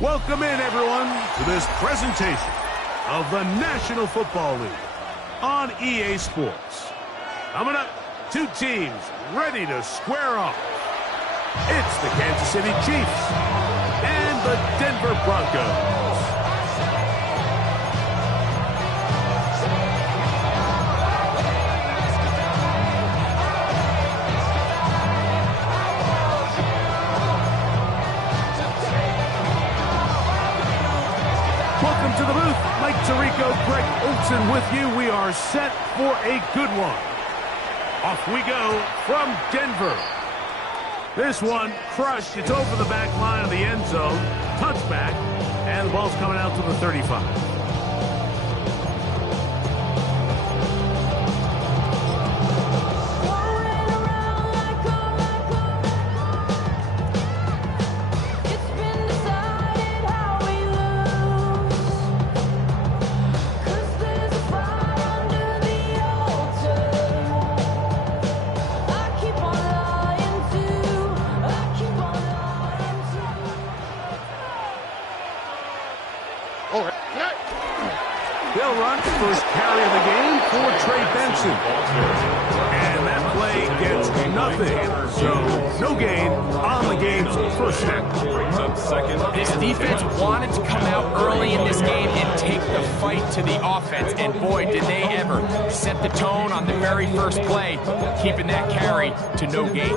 Welcome in, everyone, to this presentation of the National Football League on EA Sports. Coming up, two teams ready to square off. It's the Kansas City Chiefs and the Denver Broncos. Welcome to the booth. Mike Tirico, Greg Olson with you. We are set for a good one. Off we go from Denver. This one crushed. It's over the back line of the end zone. Touchback. And the ball's coming out to the 35. They'll run first carry of the game for Trey Benson. And that play gets nothing. So no gain on the game's first snap. This defense wanted to come out early in this game and take the fight to the offense. And boy, did they ever set the tone on the very first play, keeping that carry to no gain.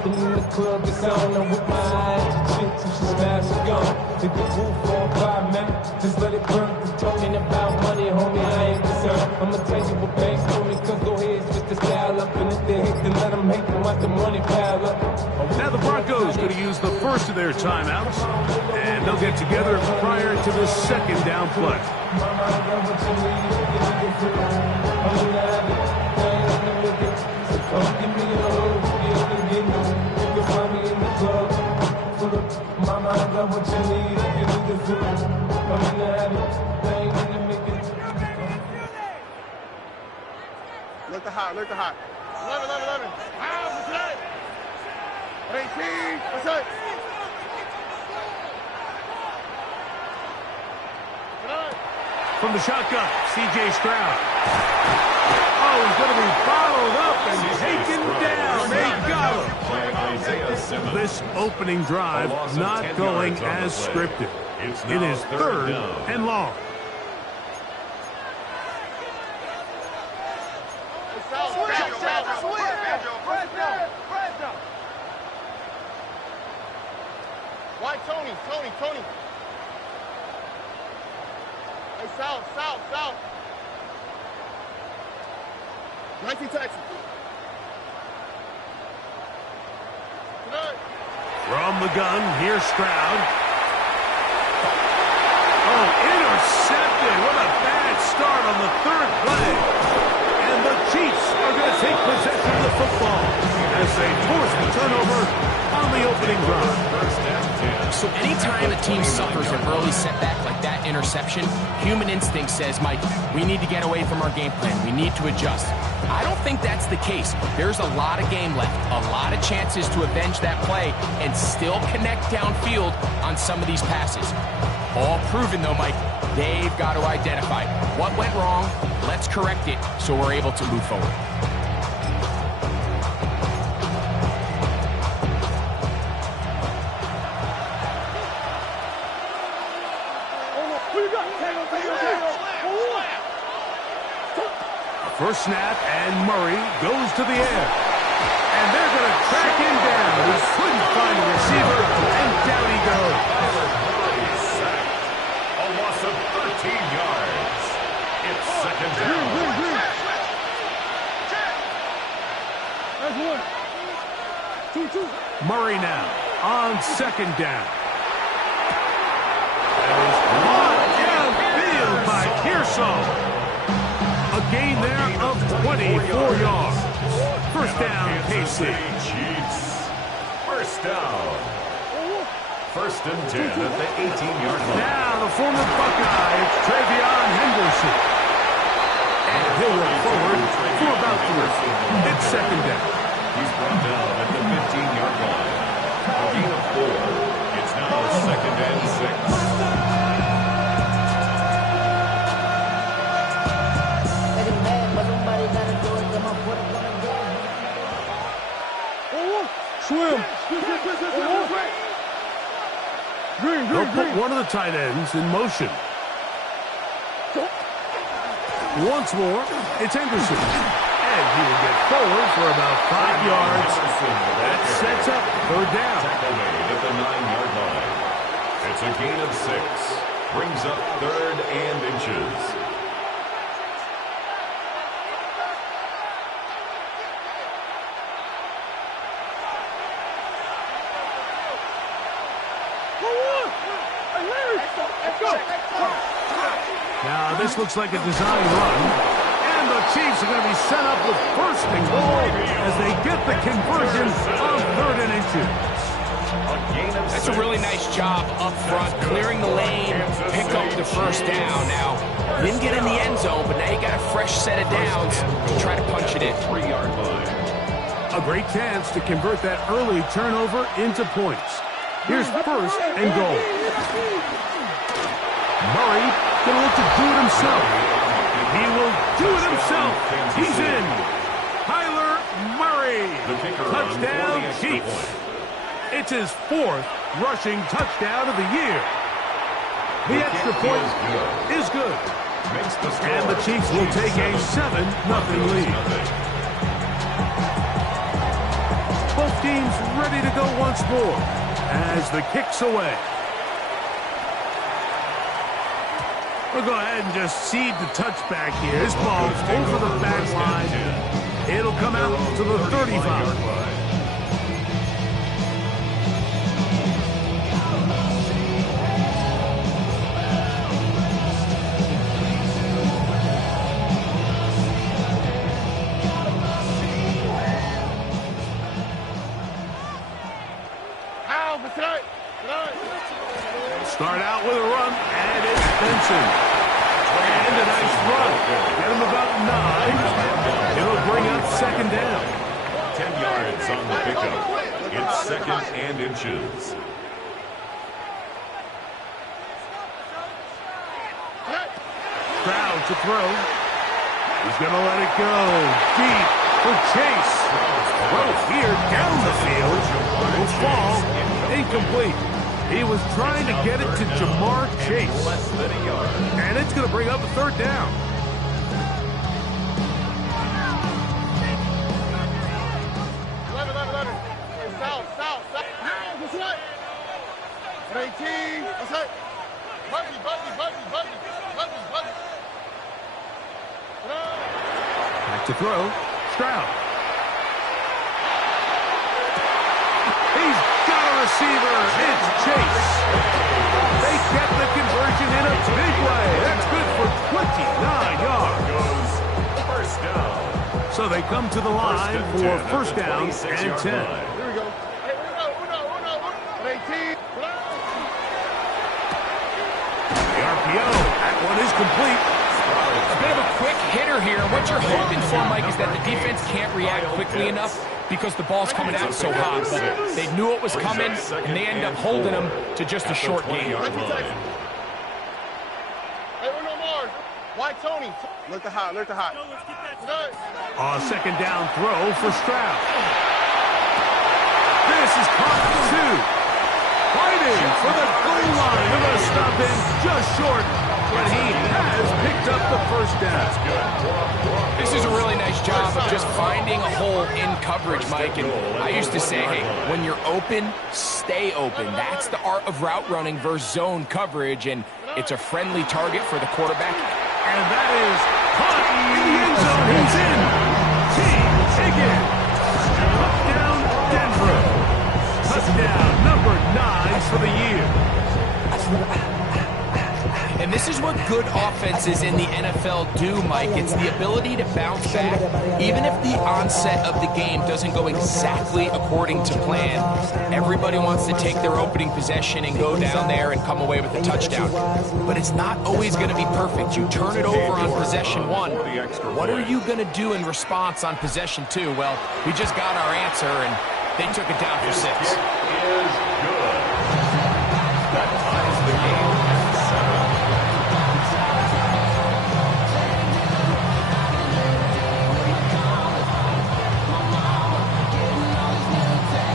In the club, it's on and with my eyes, chicks, and she smash it gone. Hit the roof on 5 minutes, just let it burn. Talking about money, homie, I ain't concerned. I'ma tell you what banks told me, cause go ahead, switch the style up. And if they hate, then let them hate them, watch the money pile up. Now the Broncos going to use the first of their timeouts, and they'll get together prior to the second down play. Look the hot, look the hot. 11. What's up? 18, what's up? From the shotgun, C.J. Stroud. Oh, he's going to be followed up and taken down. They got him. This opening drive not going as scripted. It is third and long. Why, Tony. Hey, south. 19 Texas. From the gun, here's Stroud. Oh, intercepted. What a bad start on the third play. And the Chiefs are going to take possession of the football as they force the turnover on the opening drive. So anytime a team suffers an early setback like that interception, human instinct says, Mike, we need to get away from our game plan. We need to adjust. I don't think that's the case. There's a lot of game left, a lot of chances to avenge that play and still connect downfield on some of these passes. All proven, though, Mike. They've got to identify what went wrong. Let's correct it so we're able to move forward. First snap, and Murray goes to the air. And they're going to track him down. He couldn't find a receiver, and down he goes. A loss of 13 yards. It's second down. Murray now on second down. That is blocked downfield by Pearsall. A gain there of 24 yards. First down, KC. Chiefs. First down. First and 10 at the 18-yard line. Now the former Buckeye, it's Travion Henderson. And he'll roll forward for about 3. It's second down. He's brought down at the 15-yard line. A gain of 4. It's now second and 6. Swim. They'll put one of the tight ends in motion. Once more, it's Henderson. And he will get forward for about 5 yards. That sets up third down. Tackle made at the 9-yard line. It's a gain of 6. Brings up third and inches. Now, this looks like a design run, and the Chiefs are going to be set up with first and goal as they get the conversion on third and inches. That's a really nice job up front, clearing the lane, pick up the first down. Now, you didn't get in the end zone, but now you got a fresh set of downs to try to punch it in. 3-yard line. A great chance to convert that early turnover into points. Here's first and goal. Murray going to look to do it himself. He will do it himself. He's in. Kyler Murray. Touchdown, Chiefs. It's his 4th rushing touchdown of the year. The extra point is good. And the Chiefs will take a 7-0 lead. Both teams ready to go once more as the kick's away. We'll go ahead and just cede the touchback here. This ball's over the back line. It'll come out to the 35. Start out with a run, and it's Benson. And a nice run. Get him about 9. It'll bring up second down. 10 yards on the pickup. It's second and inches. Stroud to throw. He's going to let it go. Deep for Chase. Throw here down the field. Will fall. Incomplete. He was trying to get it to Jamar Chase. And it's going to bring up a third down. Back to throw. Stroud. He's got a receiver. It's Chase. They get the conversion in a big way. That's good for 29 yards. Goes first down. So they come to the line for first down and 10. Here we go. Hey, uno. 18. The RPO, that one is complete. A bit of a quick hitter here. What you're hoping for, Mike, is that the defense can't react quickly enough because the ball's coming out so hot. But they knew it was coming, and they end up holding them to just a short gain. Hey, uno more. Why Tony? Look the hot. Second down throw for Stroud. This is caught two. Fighting for the goal line. They're going to stop him just short, but he has picked up the first down. This is a really nice job of just finding a hole in coverage, Mike. And I used to say, hey, when you're open, stay open. That's the art of route running versus zone coverage, and it's a friendly target for the quarterback. And that is caught in the end zone. He's in. Team Higgins. Touchdown, Denver. Touchdown number 9 for the year. And this is what good offenses in the NFL do, Mike. It's the ability to bounce back. Even if the onset of the game doesn't go exactly according to plan, everybody wants to take their opening possession and go down there and come away with a touchdown. But it's not always going to be perfect. You turn it over on possession 1. What are you going to do in response on possession 2? Well, we just got our answer, and they took it down for 6. Is good. That ties the game at 7.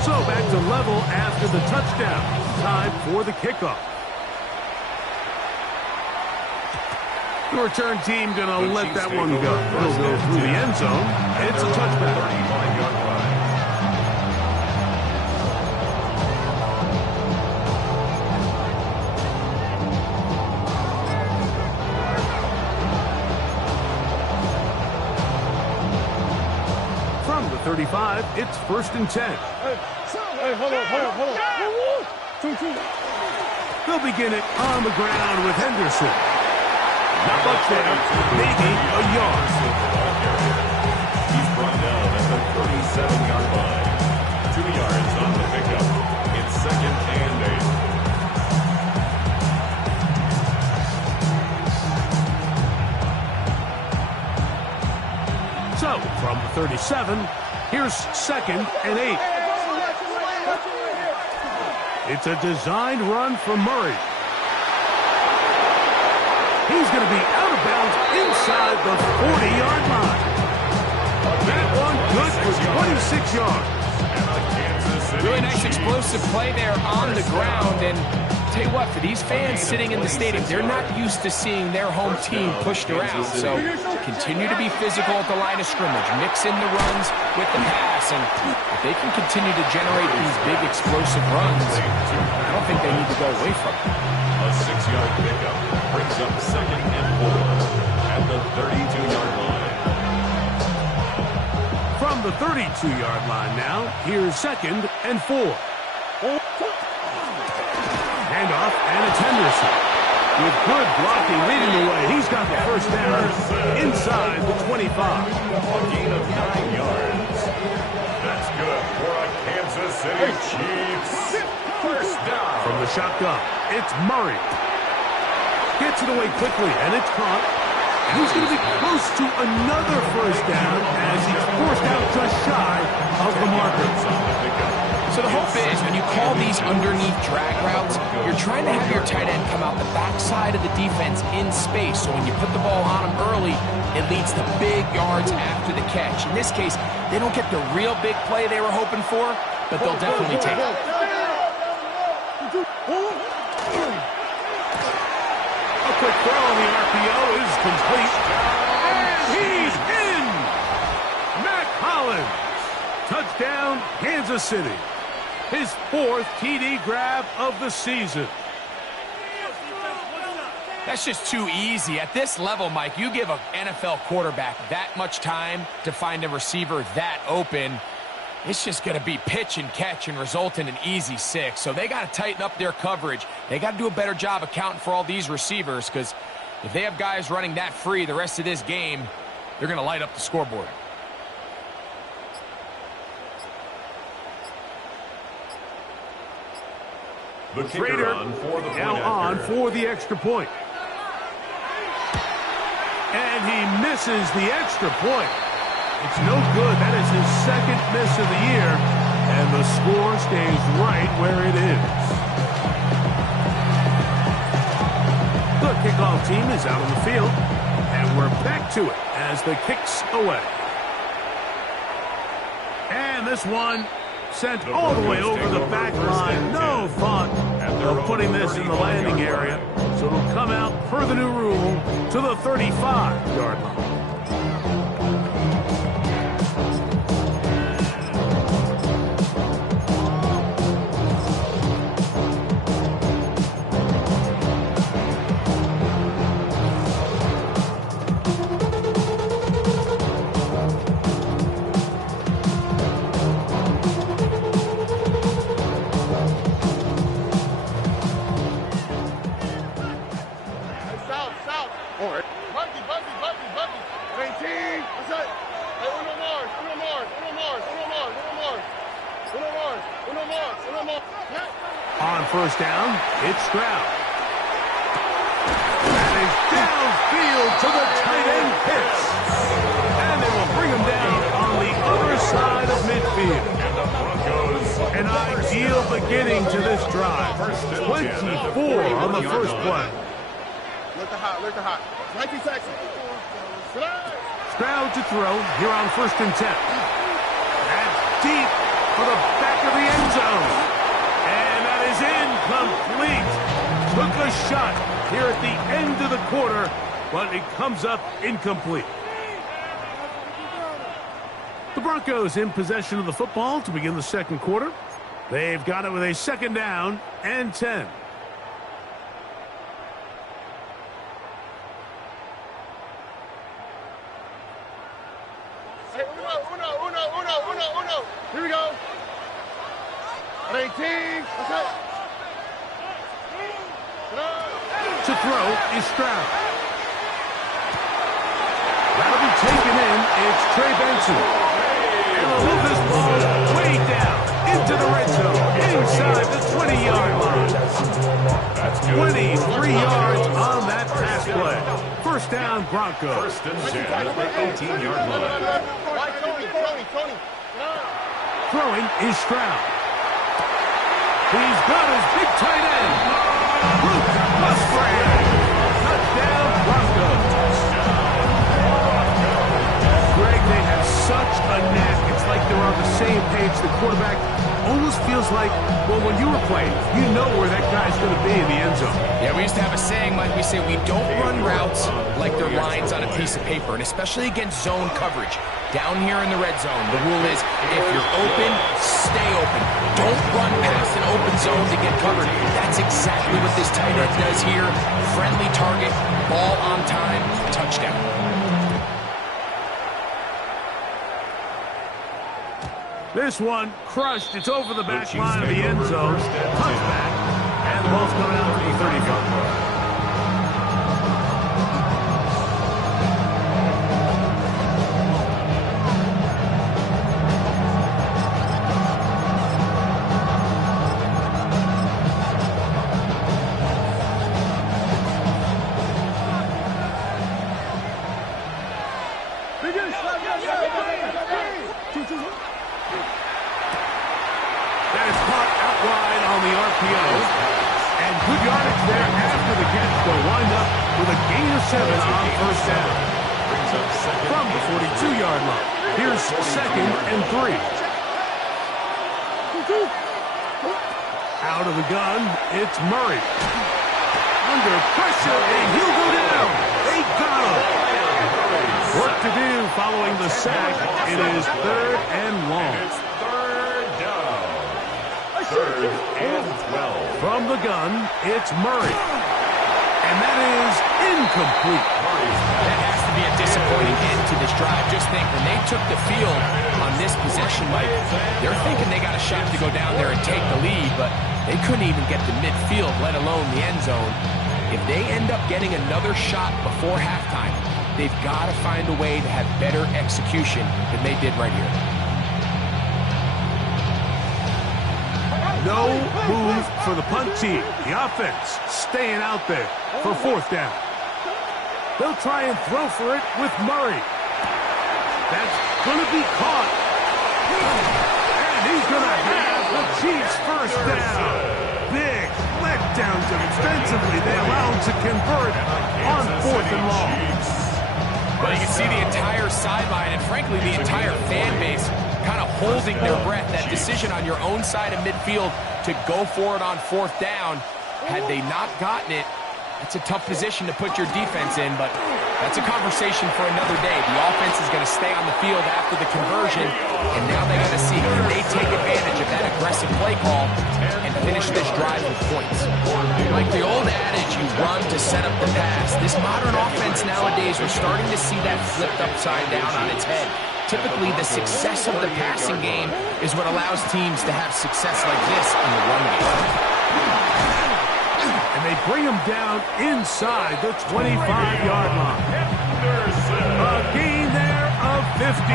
So back to level after the touchdown. Time for the kickoff. The return team going to let that one go. He'll go through the end zone. It's a touchback. 35-yard line. From the 35, it's 1st and 10. Hey, hold on. They'll begin it on the ground with Henderson. Not much there, maybe a yard. He's brought down at the 37-yard line. 2 yards on the pickup. It's 2nd and 8. So, from the 37, here's 2nd and 8. It's a designed run from Murray. He's going to be out of bounds inside the 40-yard line. That one good for 26 yards. Really nice explosive play there on the ground. And tell you what, for these fans sitting in the stadium, they're not used to seeing their home team pushed around. So continue to be physical at the line of scrimmage. Mix in the runs with the pass. And if they can continue to generate these big explosive runs, I don't think they need to go away from it. A 6-yard pickup brings up 2nd and 4 at the 32-yard line. From the 32-yard line now, here's 2nd and 4. Handoff, and it's Henderson. With good blocking leading the way, he's got the first down inside the 25. A gain of 9 yards. That's good for a Kansas City Chiefs. First down. From the shotgun, it's Murray. Gets it away quickly, and it's caught. And he's going to be close to another first down as he's forced out just shy of the marker. So the hope is when you call these underneath drag routes, you're trying to have your tight end come out the backside of the defense in space. So when you put the ball on him early, it leads to big yards after the catch. In this case, they don't get the real big play they were hoping for, but they'll definitely take it. A quick throw on the RPO is complete. And he's in! Matt Collins. Touchdown, Kansas City. His 4th TD grab of the season. That's just too easy. At this level, Mike, you give an NFL quarterback that much time to find a receiver that open, it's just going to be pitch and catch and result in an easy 6. So they got to tighten up their coverage. They got to do a better job accounting for all these receivers, because if they have guys running that free the rest of this game, they're going to light up the scoreboard. The kicker Schrader on for the now point on after. for the extra point. And he misses the extra point. It's no good. That is his second miss of the year. And the score stays right where it is. The kickoff team is out on the field. And we're back to it as the kick's away. And this one sent all the way over the back line. No thought of putting this in the landing area. So it'll come out per the new rule to the 35-yard line. On first down, it's Stroud. That is downfield to the tight end Pitts. And they will bring him down on the other side of midfield. An ideal beginning to this drive. 24 on the first play. Look the hot. 19 seconds. Stroud to throw here on 1st and 10. That's deep for the back of the end zone. Is incomplete. Took a shot here at the end of the quarter, but it comes up incomplete. The Broncos in possession of the football to begin the second quarter. They've got it with a 2nd down and 10. Hey, uno. Here we go. 18. Okay. To throw is Stroud. That'll be taken in. It's Trey Benson. And they'll move this ball way down into the red zone, inside the 20-yard line. 23 yards on that pass play. First down, Broncos. 1st and 10 at the 18-yard line. Tony. Throwing is Stroud. He's got his big tight end. Luke Musgrave. Touchdown, Broncos. Greg, they have such a knack. It's like they're on the same page. The quarterback almost feels like, well, when you were playing, you know where that guy's going to be in the end zone. Yeah, we used to have a saying, Mike. We say we don't run routes like they're lines on a piece of paper, and especially against zone coverage. Down here in the red zone, the rule is if you're open, stay open. Don't run past an open zone to get covered. That's exactly what this tight end does here. Friendly target, ball on time, touchdown. This one crushed. It's over the back line of the end zone. Touchback. And the ball's coming out to the 35. That is caught out wide on the RPO. And good yardage there after the catch. They'll wind up with a gain of 7 on first down. From the 42-yard line. Here's 2nd and 3. Out of the gun, it's Murray. Under pressure, and he'll go down. They got him. Work to do following the sack. It is 3rd and long. It's 3rd down. 3rd and 12. From the gun, it's Murray. And that is incomplete. That has to be a disappointing end to this drive. Just think, when they took the field on this possession, Mike, they're thinking they got a shot to go down there and take the lead, but they couldn't even get to midfield, let alone the end zone. If they end up getting another shot before halftime, they've got to find a way to have better execution than they did right here. No move for the punt team. The offense staying out there for fourth down. They'll try and throw for it with Murray. That's going to be caught. And he's going to have the Chiefs first down. Big letdown defensively. They allow him to convert on fourth and long. Well, you can see the entire sideline and, frankly, the entire fan base kind of holding their breath. That decision on your own side of midfield to go for it on fourth down, had they not gotten it, it's a tough position to put your defense in, but that's a conversation for another day. The offense is going to stay on the field after the conversion, and now they got to see, can they take advantage of that aggressive play call and finish this drive with points? Like the old adage, you run to set up the pass. This modern offense nowadays, we're starting to see that flipped upside down on its head. Typically, the success of the passing game is what allows teams to have success like this in the run game. And they bring him down inside the 25-yard line. A gain there of 15.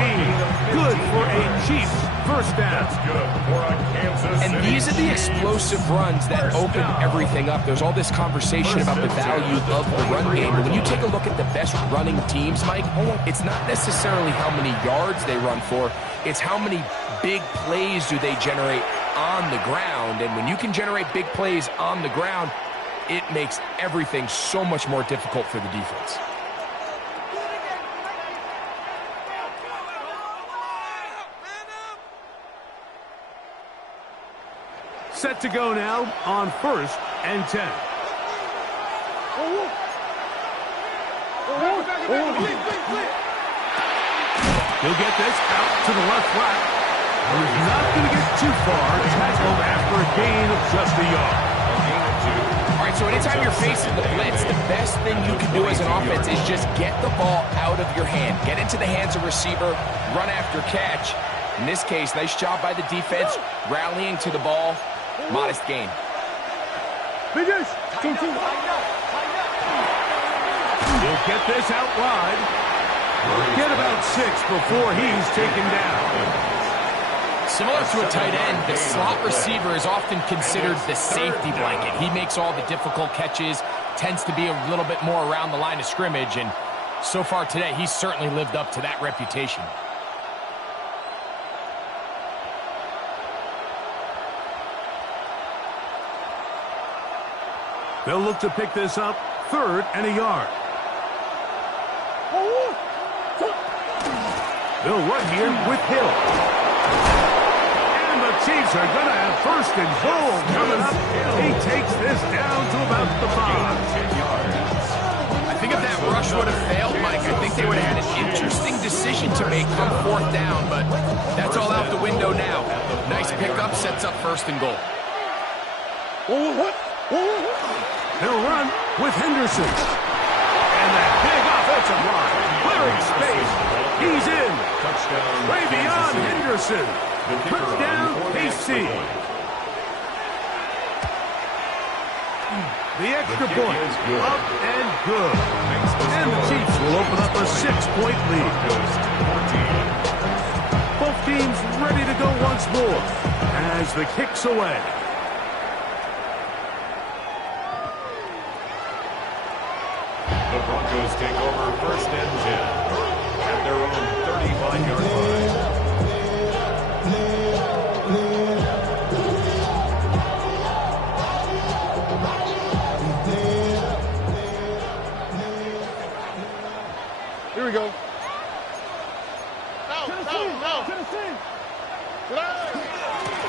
Good for a Chiefs first down. And these are the explosive runs that open everything up. There's all this conversation about the value of the run game. But when you take a look at the best running teams, Mike, it's not necessarily how many yards they run for. It's how many big plays do they generate on the ground. And when you can generate big plays on the ground, it makes everything so much more difficult for the defense. Set to go now on 1st and 10. He'll get this out to the left flat. He's not going to get too far. Tackled after a gain of just a yard. All right, so anytime you're facing the blitz, the best thing you can do as an offense is just get the ball out of your hand. Get into the hands of receiver, run after catch. In this case, nice job by the defense, rallying to the ball. Modest gain. He'll get this out wide. Get about 6 before he's taken down. Similar to a tight end, the slot receiver is often considered the safety blanket. He makes all the difficult catches, tends to be a little bit more around the line of scrimmage, and so far today, he's certainly lived up to that reputation. They'll look to pick this up 3rd and a yard. They'll run here with Hill. And the Chiefs are going to have 1st and goal coming up. He takes this down to about the 5. I think if that rush would have failed, Mike, I think they would have had an interesting decision to make from 4th down, but that's all out the window now. Nice pickup, sets up 1st and goal. They'll run with Henderson. And that big offensive line clearing space. He's in. Touchdown. Way beyond Henderson. Touchdown, KC. The extra point. Up and good. And the Chiefs will open up a 6-point lead. Both teams ready to go once more as the kick's away. The Broncos take over 1st and 10 at their own 35-yard line. Here we go.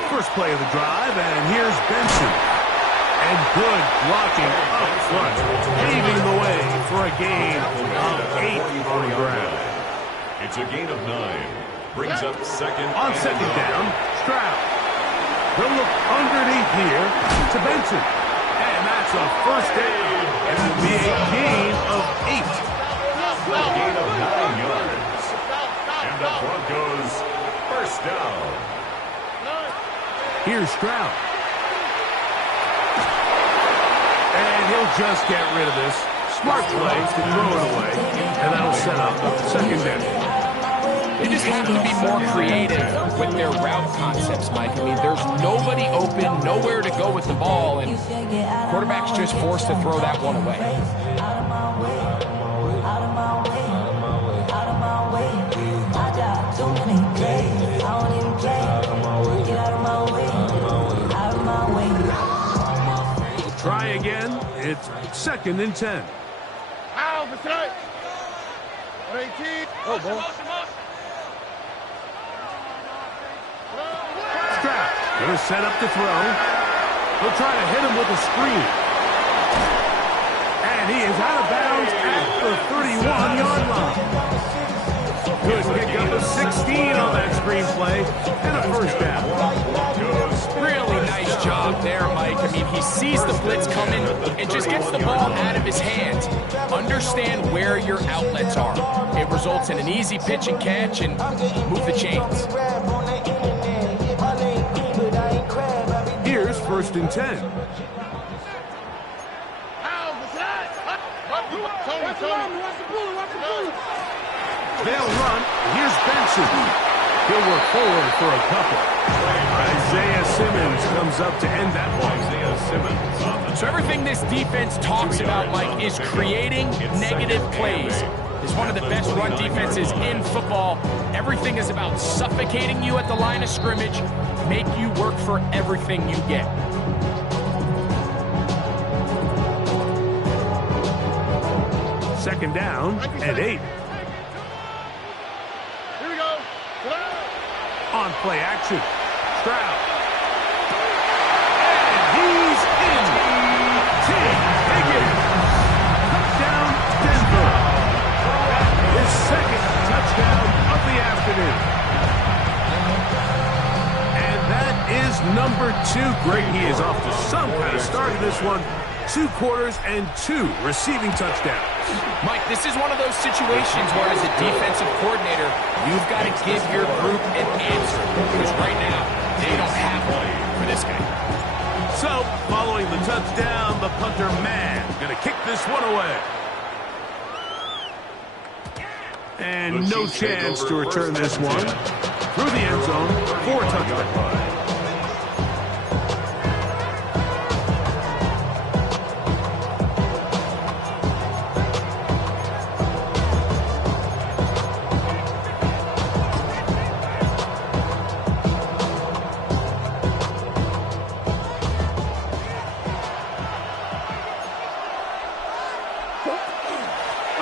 First play of the drive, and here's Benson. And good blocking up front, paving the way for a gain of 8 on the ground. It's a gain of 9. Brings up 2nd. On 2nd down, Stroud. They'll look underneath here to Benson. And that's a 1st down. It will be a gain of 8. A gain of 9 yards. And the Broncos 1st down. Here's Stroud. And he'll just get rid of this. Smart play to throw it away. And that'll set up 2nd down. They just have to be more creative with their route concepts, Mike. I mean, there's nobody open, nowhere to go with the ball, and quarterback's just forced to throw that one away. Try again. It's 2nd and 10. Out the strike. 18. Oh, ball. Stroud gonna set up the throw. He'll try to hit him with a screen. And he is out of bounds at the 31-yard line. Good pick up of 16 on that screen play and a first down. Really nice job there, Mike. I mean, he sees the blitz coming and just gets the ball out of his hands. Understand where your outlets are. It results in an easy pitch and catch and move the chains. Here's 1st and 10. They'll run. Here's Benson. He'll work forward for a couple. Isaiah Simmons comes up to end that one. Isaiah Simmons. So everything this defense talks about, Mike, is creating negative plays. It's one of the best run defenses in football. Everything is about suffocating you at the line of scrimmage, make you work for everything you get. Second down and 8. Here we go. On play action. Stroud. And he's in. Higgins. Touchdown, Denver. His 2nd touchdown of the afternoon. And that is number 2. Great. He is off to some kind of start in this one. 2 quarters and 2 receiving touchdowns. Mike, this is one of those situations where as a defensive coordinator, you've got to give your group an answer. Because right now, they don't have one for this guy. So, following the touchdown, the punter man going to kick this one away. And no chance to return this one. Through the end zone for a touchdown.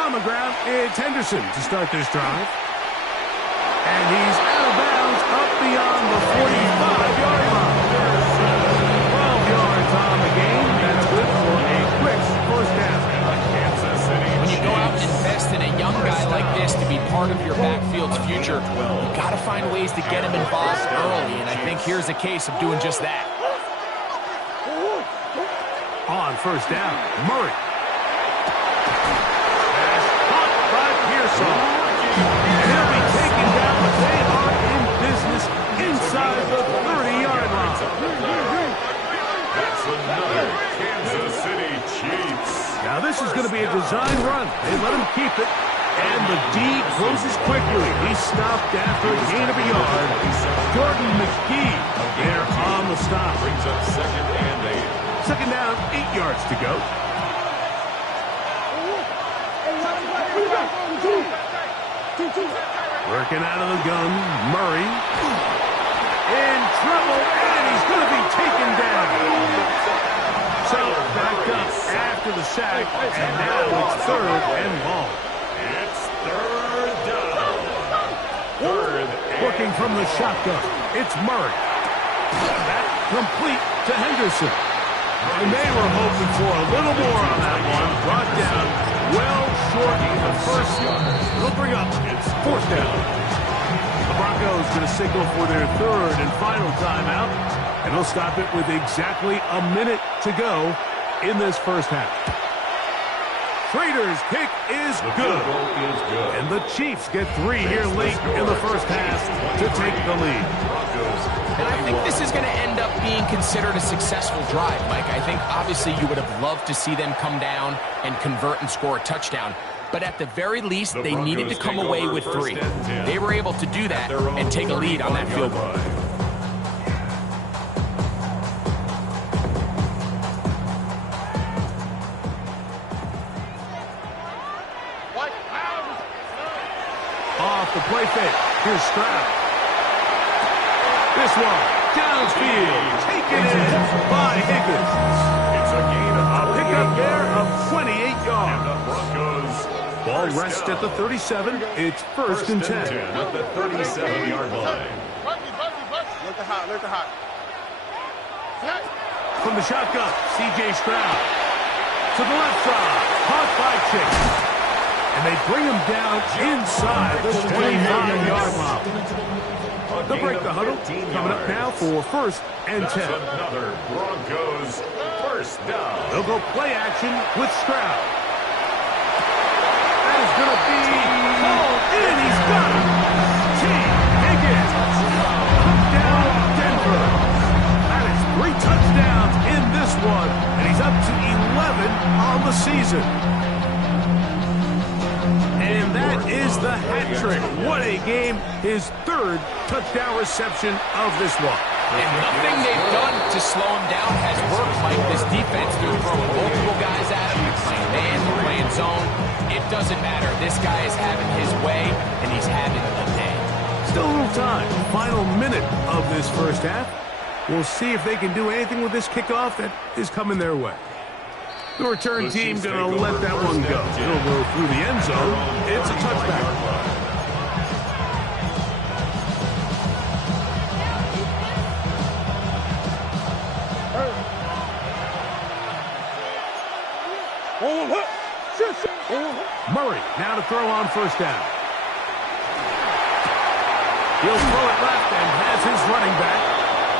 On the ground, it's Henderson to start this drive. And he's out of bounds up beyond the 45-yard line. 12 yards on the game. That's good for a quick first down. Kansas City. When you go out and invest in a young guy like this to be part of your backfield's future, you've got to find ways to get him involved early, and I think here's a case of doing just that. On first down, Murray. Caught by Pearson. And he'll be taken down, but they are in business inside the 30-yard line. That's another Kansas City Chiefs. Now this is going to be a design run. They let him keep it. And the D closes quickly. He's stopped after a gain of a yard. Jordan McGee there on the stop. Brings up 2nd and 8. Second down, 8 yards to go. Working out of the gun, Murray. In trouble, and he's going to be taken down. So back up after the sack, and now it's 3rd and long. It's 3rd down. 3rd and Working from the shotgun, it's Murray. That complete to Henderson. And they were hoping for a little more on that one. Brought down well short of the first yard. It'll bring up its 4th down. The Broncos going to signal for their 3rd and final timeout. And they'll stop it with exactly a minute to go in this first half. Raiders' kick is good. And the Chiefs get 3 here late in the first half to take the lead. And I think this is going to end up being considered a successful drive, Mike. I think obviously you would have loved to see them come down and convert and score a touchdown. but at the very least, they needed to come away with 3. They were able to do that and take a lead on that field goal. Off the play fake. Here's Stroud. This one, downfield, taken in by Higgins. It's a gain of Pickup there of 28 and yards. the Broncos. Ball rests at the 37. It's first and 10. At the 37-yard line. Look the hot, look the hot. From the shotgun, C.J. Stroud. To the left side, caught by Chase. And they bring him down inside the 25-yard line. They'll break the huddle. Coming up now for first and 10. That's another Broncos first down. They'll go play action with Stroud. That is going to be called in. He's got it. T. Higgins. Touchdown, Denver. That is 3 touchdowns in this one. And he's up to 11 on the season. And that is the hat trick. What a game. His 3rd touchdown reception of this one. And nothing they've done to slow him down has worked. Like this defense, they're throwing multiple guys at him. They're playing man, they're playing zone. It doesn't matter. This guy is having his way, and he's having a day. Still a little time. Final minute of this first half. We'll see if they can do anything with this kickoff that is coming their way. The return team going to let that one go. It'll go through the end zone. It's a touchback. Murray now to throw on first down. He'll throw it left and has his running back.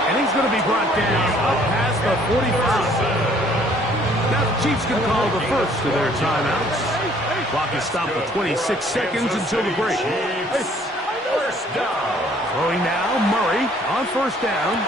And he's going to be brought down up past the 45. Now the Chiefs can call the first of their timeouts. Clock is stopped for 26 seconds until the break. First down. Throwing now, Murray on first down.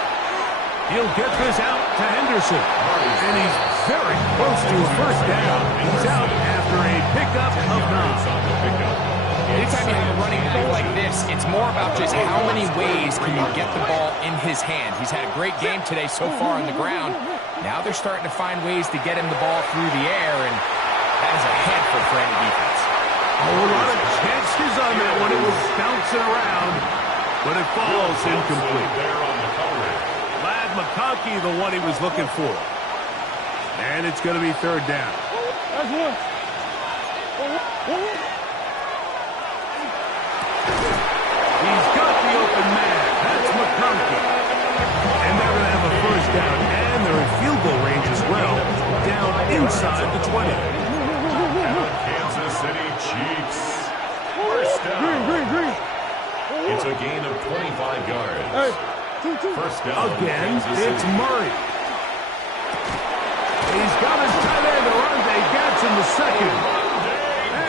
He'll get this out to Henderson. And he's very close to a first down. He's out after a pickup of 9. Anytime you have a running back like this, it's more about just how many ways can you get the ball in his hand. He's had a great game today so far on the ground. Now they're starting to find ways to get him the ball through the air, and that is a handful for any defense. A lot of chances on that one. It was bouncing around, but it falls incomplete. Lad McConkey, the one he was looking for. And it's going to be third down. That's one. He's got the open man. That's McConkey. And they're going to have a first down. And they're in field goal range as well. Down inside the 20. Kansas City Chiefs. First down. Green. It's a gain of 25 yards. Hey. First down. Again, Kansas City. it's Murray. He's got his tight end, Orlando Gadsden, the second.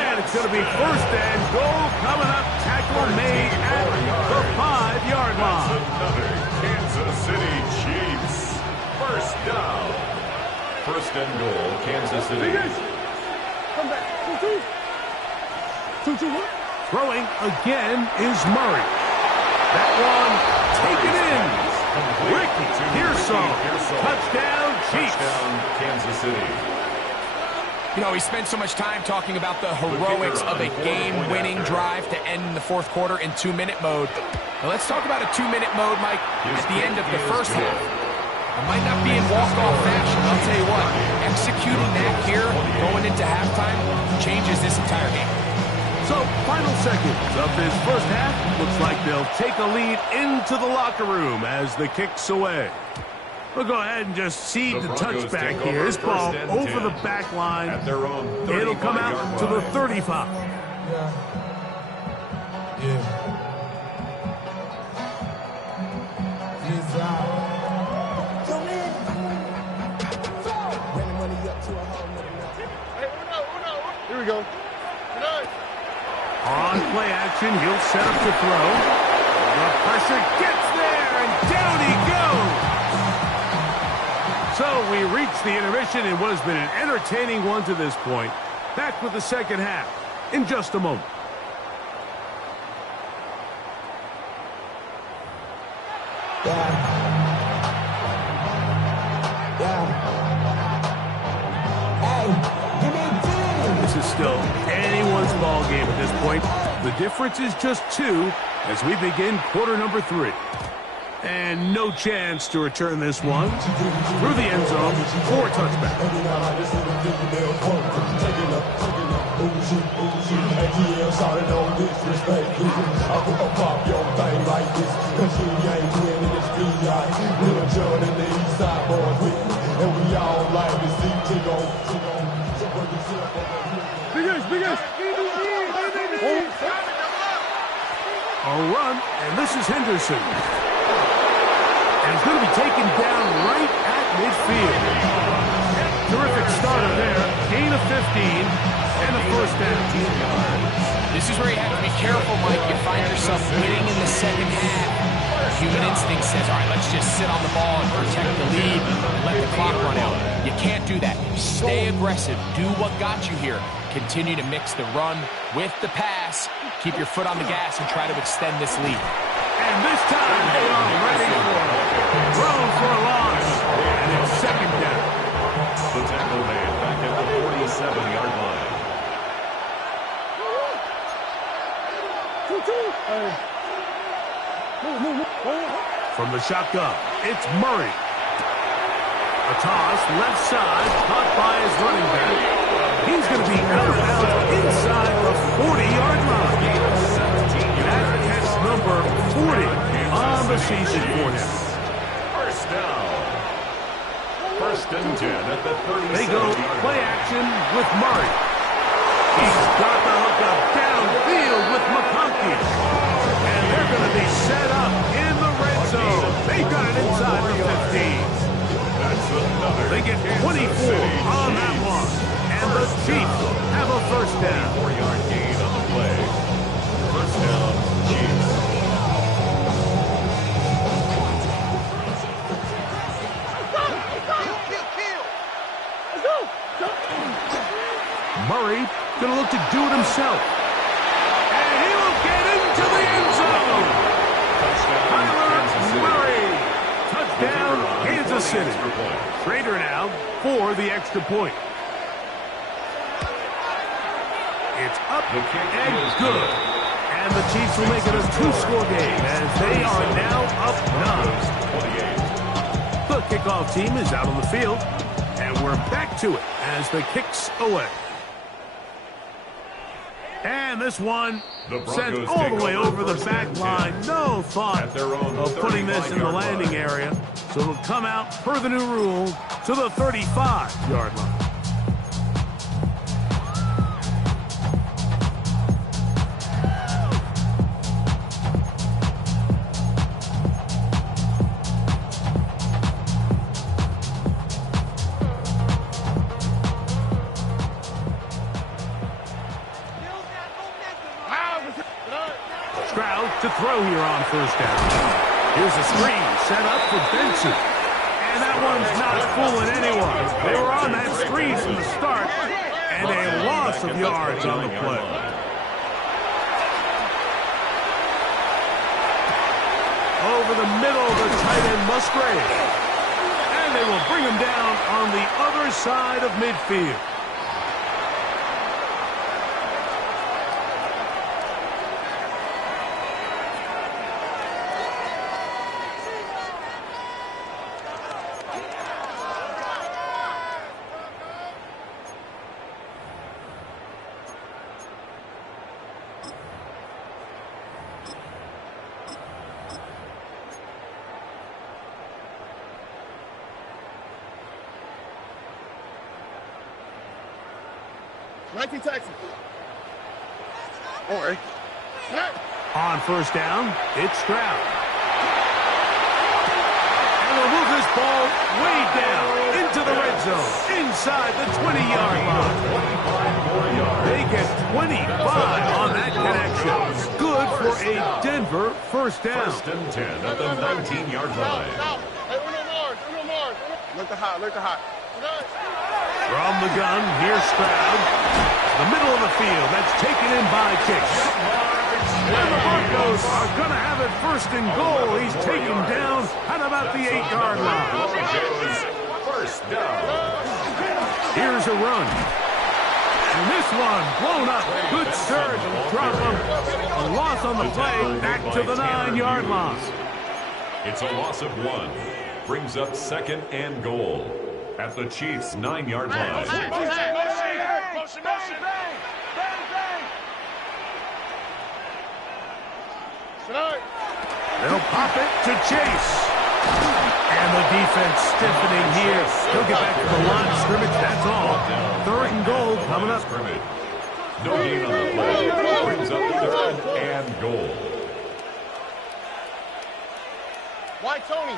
And it's going to be first and goal coming up. Tackle made at the 5-yard line. Another Kansas City Chiefs. First down. First and goal, Kansas City. Come back. 2-2. 2-2. Throwing again is Murray. That one taken in. Ricky Pearsall. Touchdown Chiefs. Touchdown Kansas City. You know, we spent so much time talking about the heroics of a game-winning drive to end in the fourth quarter in 2-minute mode. Well, let's talk about a 2-minute mode, Mike, at the end of the first half. It might not be in walk-off fashion, I'll tell you what. Executing that here, going into halftime, changes this entire game. So, final seconds of this first half. Looks like they'll take a lead into the locker room as the kick's away. We'll go ahead and just cede the touchback here. This ball over the back line. At their own It'll come out to the 35. Here we go. On play action, he'll set up to throw. The pressure gets there, and down he goes. So we reach the intermission in what has been an entertaining one to this point. Back with the second half. in just a moment. This is still anyone's ball game at this point. The difference is just 2 as we begin quarter number 3. And no chance to return this one through the end zone for a touchback. A run, and this is Henderson. And he's going to be taken down right at midfield. Terrific starter there. Gain of 15 and a first down. This is where you have to be careful, Mike. You find yourself winning in the second half. Human instinct says, all right, let's just sit on the ball and protect the lead and let the clock run out. You can't do that. Stay aggressive. Do what got you here. Continue to mix the run with the pass. Keep your foot on the gas and try to extend this lead. And this time they are ready for it. Thrown for a loss. And it's second down. The tackle made back at the 47-yard line. From the shotgun, it's Murray. A toss, left side, caught by his running back. He's going to be out of bounds inside the 40-yard line. That catch number 40 on the season for him. First down. First and 10 at the 37. They go play action with Murray. He's got the hookup downfield with McConkey. And they're going to be set up in the red zone. They got it inside the 15. They get 24 on that one. And the Chiefs have a first down. 4-yard gain on the play. First down, Chiefs. Murray going to look to do it himself. And he will get into the end zone. Kyler Murray. Touchdown, Kansas City. Schrader now for the extra point. It's up and good. And the Chiefs will make it a 2-score game as they are now up 9. The kickoff team is out on the field. And we're back to it as the kick's away. And this one sent all the way over the back line. No thought of putting this in the landing area. So it'll come out, per the new rule, to the 35-yard line. To throw here on first down. Here's a screen set up for Benson. And that one's not fooling anyone. They were on that screen from the start. And a loss of yards on the play. Over the middle of the tight end, Musgrave. And they will bring him down on the other side of midfield. Texas. Or on first down, it's Stroud. And they'll move this ball way down into the red zone, inside the 20-yard line. They get 25 on that connection. Good for a Denver first down. First and 10 at the 19-yard line. Hey, Uno Mars. Look the hot. From the gun, here's Stroud. The middle of the field, that's taken in by Chase. And the Broncos are going to have it first and goal. He's taken down at about the 8-yard line. First down. Here's a run. And this one blown up. Good surge and drop him. A loss on the play, back to the 9-yard line. It's a loss of 1. Brings up second and goal at the Chiefs' 9-yard line. They'll pop it to Chase. And the defense stiffening here. He'll get back to the line of scrimmage, that's all. Third and goal coming up. No gain on the play. Brings up third and goal. Why Tony?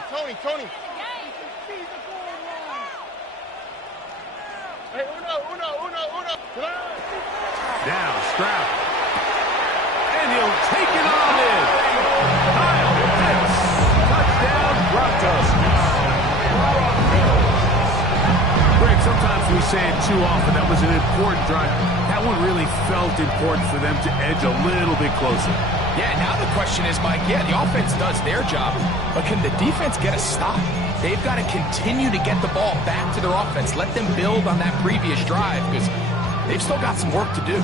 Hey, Uno. Now Stroud. And he'll take it on in. Kyle Pitts. Touchdown, Broncos. Greg, sometimes we say it too often. That was an important drive. That one really felt important for them to edge a little bit closer. Yeah, now the question is, Mike, the offense does their job, but can the defense get a stop? They've got to continue to get the ball back to their offense. Let them build on that previous drive because they've still got some work to do.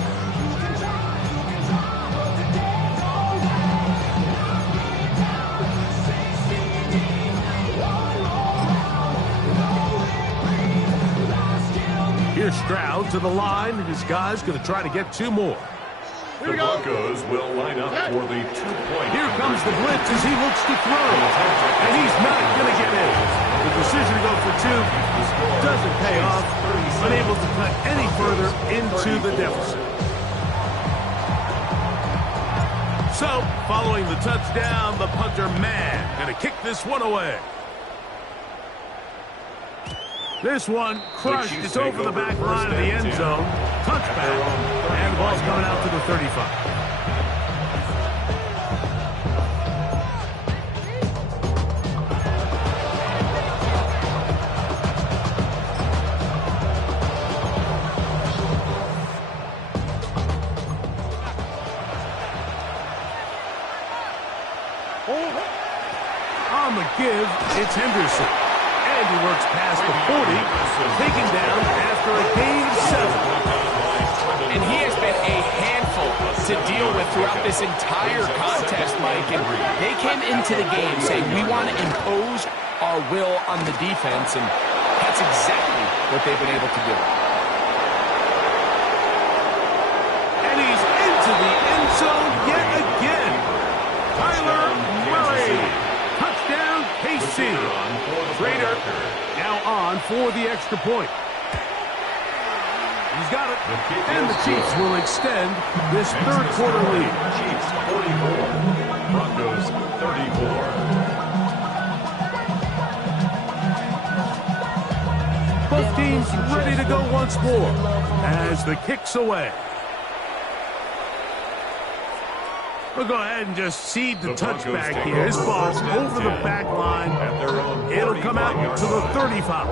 Here's Stroud to the line. This guy's going to try to get 2 more. The Broncos will line up for the 2-point. Here comes the blitz as he looks to throw. And he's not going to get in. The decision to go for 2 doesn't pay off. Unable to cut any further into the deficit. So, following the touchdown, the punter man going to kick this one away. This one crushed. It's over the back line of the end zone. Touchback. And the ball's coming out to the 35. On the give, it's Henderson. And he works past the 40, taken down after a gain of 7. And he has been a handful to deal with throughout this entire contest, Mike. And they came into the game saying, we want to impose our will on the defense, and that's exactly what they've been able to do. And he's into the end zone yet again. Tyler Murray. Touchdown, KC. Trader now on for the extra point. He's got it. And the Chiefs will extend this third quarter lead. Chiefs 44, Broncos 34. Both teams ready to go once more as the kick's away. We'll go ahead and just cede the touchback here. This ball's over the back line. It'll come out to the 35.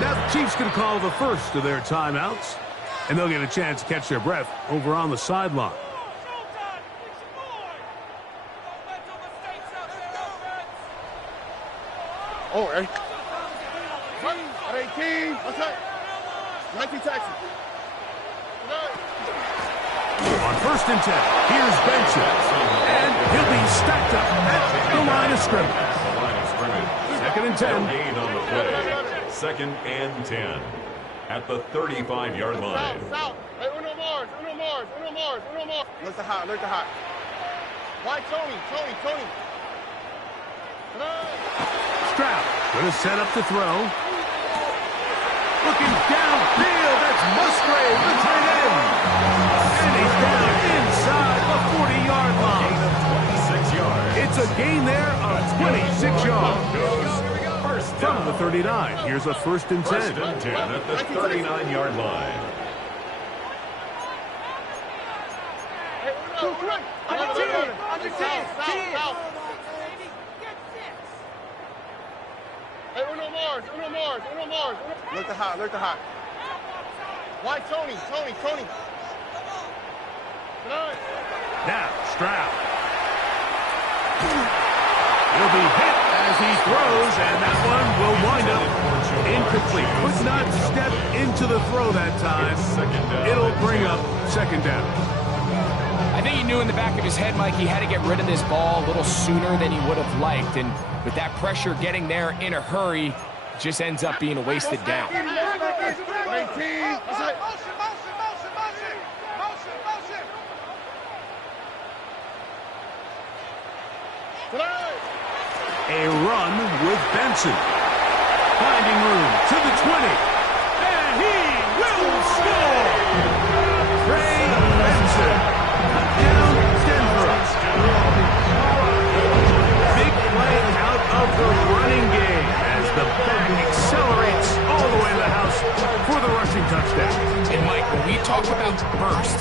Now the Chiefs can call the first of their timeouts. And they'll get a chance to catch their breath over on the sideline. Oh, hey. At 18. What's that? 19 Texas. On first and 10, here's Benson. And he'll be stacked up at the line of scrimmage. Second and 10. Gain on the play. Second and 10. At the 35-yard line. South. Hey, Uno Mars. Look the hot. Why Tony? Stroud going to set up to throw. Looking downfield. That's Musgrave, the tight end. And he's down inside the 40-yard line. 26 yards. It's a gain there of 26 yards. First from the 39. Here's a 1st and 10. 1st and 10 at the 39-yard line. Hey, Uno Mars. Look the hot. Why Tony? Now, Stroud. He'll be hit as he throws, and that one will wind up incomplete. Could not step into the throw that time. It'll bring up 2nd down. I think he knew in the back of his head, Mike, he had to get rid of this ball a little sooner than he would have liked. And with that pressure getting there in a hurry, it just ends up being a wasted down. A run with Benson. Finding room to the 20. And he will score! Trey Benson. Touchdown, Denver. Big play out of the running game as the back accelerates all the way to the house for the rushing touchdown. And Mike, when we talk about burst,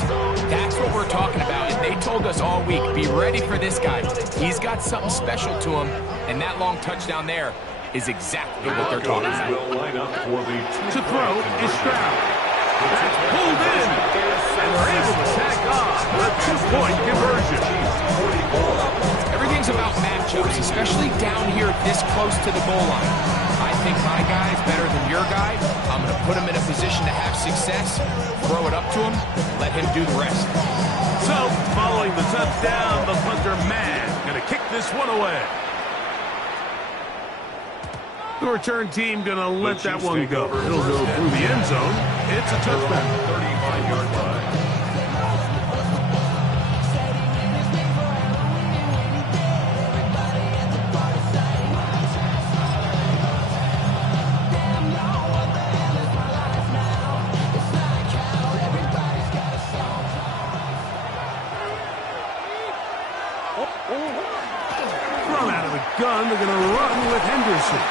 that's what we're talking about. And they told us all week, be ready for this guy. He's got something special to him, and that long touchdown there is exactly what they're talking about. To throw is Stroud. That's pulled in, and they're able to tack on a 2-point conversion. Everything's about matchups, especially down here this close to the goal line. I think my guy is better than your guy. I'm going to put him in a position to have success, throw it up to him, let him do the rest. So, following the touchdown, the punter man going to kick this one away. The return team going to let that one go. It'll go through the end zone. It's a touchback. 35-yard line. Thrown out of the gun, they're going to run with Henderson.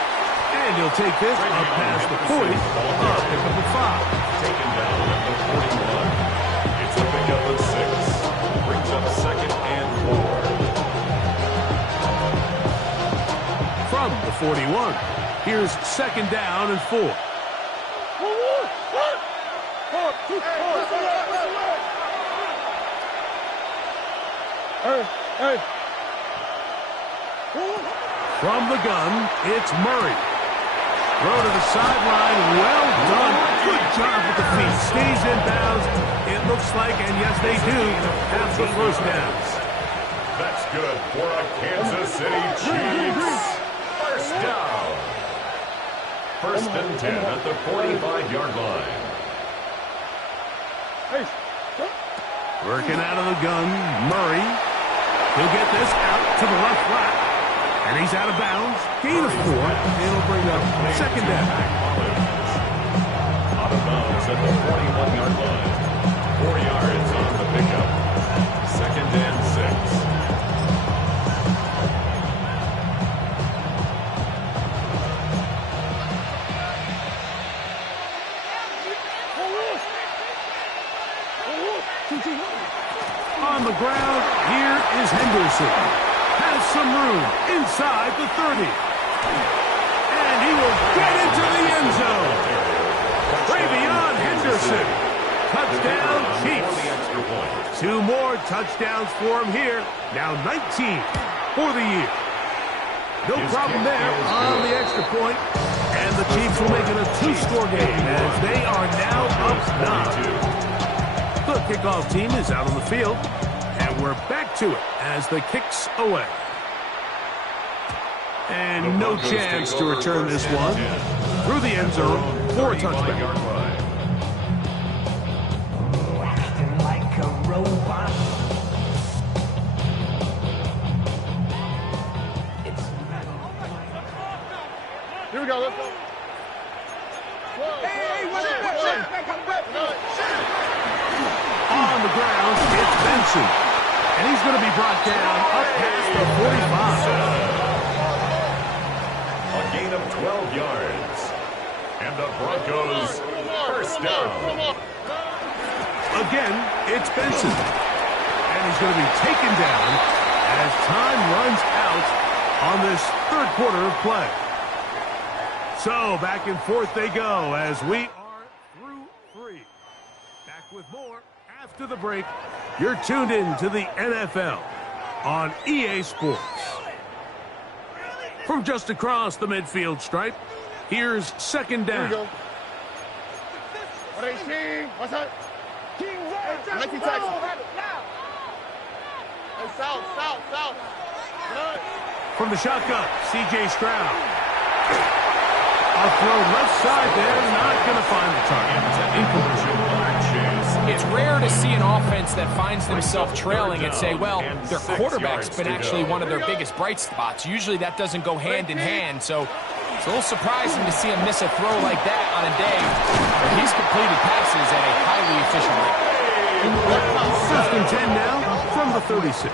And he'll take this up past the 40, up pick up a 5. Taken down at the 41. It's a pickup of 6. Brings up 2nd and 4. From the 41, here's 2nd down and 4. From the gun, it's Murray. Throw to the sideline. Well done. Good job with the feet. Stays in bounds. It looks like, and yes, they do, have the 1st down. That's good for a Kansas City Chiefs. 1st down. 1st and 10 at the 45-yard line. Working out of the gun, Murray. He'll get this out to the left flat. And he's out of bounds. Gain of 4. It'll bring up 2nd down. Out of bounds at the 41-yard line. 4 yards on the pickup. 2nd and 6. On the ground, here is Henderson. Has some room inside the 30. And he will get into the end zone. Travion Henderson. Touchdown, Chiefs. 2 more touchdowns for him here. Now 19 for the year. No problem there on the extra point. And the Chiefs will make it a 2-score game as they are now up 9. The kickoff team is out on the field. And we're back to it as the kicks away. And no chance to return this one. Through the end zone for a touchback. Acting like a robot. Here we go. Let's go. On the ground, it's Benson. And he's going to be brought down up past the 45. A gain of 12 yards. And the Broncos first down. Again, it's Benson. And he's going to be taken down as time runs out on this third quarter of play. So back and forth they go as we are through three. Back with more after the break. You're tuned in to the NFL on EA Sports. From just across the midfield stripe, here's second down. Here we go. 118. What's up? Nike taxi. Hey, south. Good. From the shotgun, C.J. Stroud. A throw left side there, not going to find the target. It's rare to see an offense that finds themselves trailing and say, well, their quarterback's been actually one of their biggest bright spots. Usually that doesn't go hand in hand, so it's a little surprising to see him miss a throw like that on a day where he's completed passes at a highly efficient rate. First and 10 now from the 36.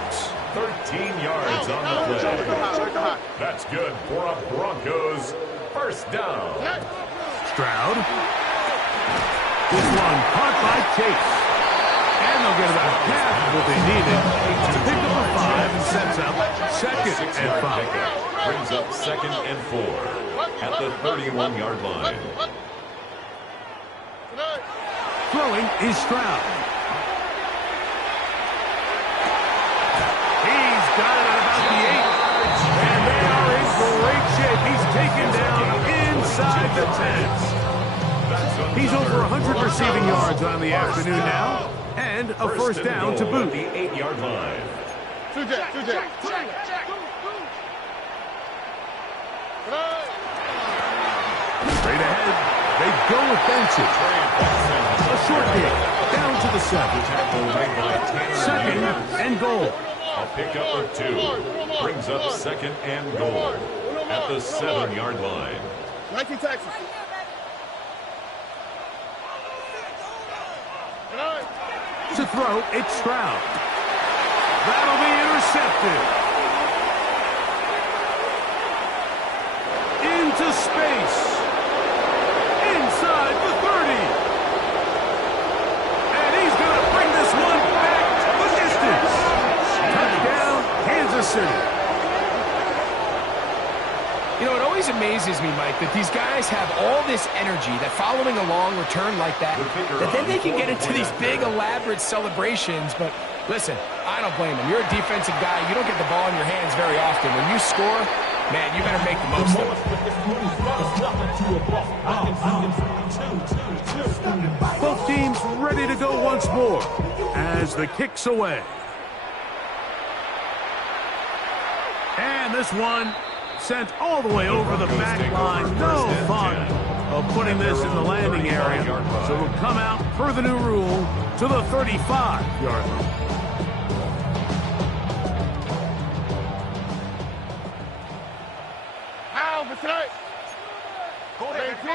13 yards on the play. That's good for a Broncos first down. Stroud. This one caught by Chase. And they'll get about half of what they needed to pick up a 5 and sets up second and 5. Brings up second and 4 at the 31-yard line. Throwing is Stroud. He's got it at about the 8. And they are in great shape. He's taken down inside the 10. He's over 100 receiving yards on the afternoon now. And a first down to boot. The 8-yard line. Straight ahead, they go with Benson. A short game, down to the 7. Second and goal. A pickup of 2. Brings up second and goal at the 7-yard line. Nike Texas. To throw, it's Stroud. That'll be intercepted. Into space. Inside the 30. And he's going to bring this one back the distance. Touchdown, Kansas City. You know, it always amazes me, Mike, that these guys have all this energy, that following a long return like that then they can get into these big, elaborate celebrations. But listen, I don't blame them. You're a defensive guy. You don't get the ball in your hands very often. When you score, man, you better make the most of it. Both teams ready to go once more as the kick's away. And this one sent all the way over the back line. No fun of putting this in the landing area. So it'll come out per the new rule to the 35-yard line. How, Mr. Go there, go.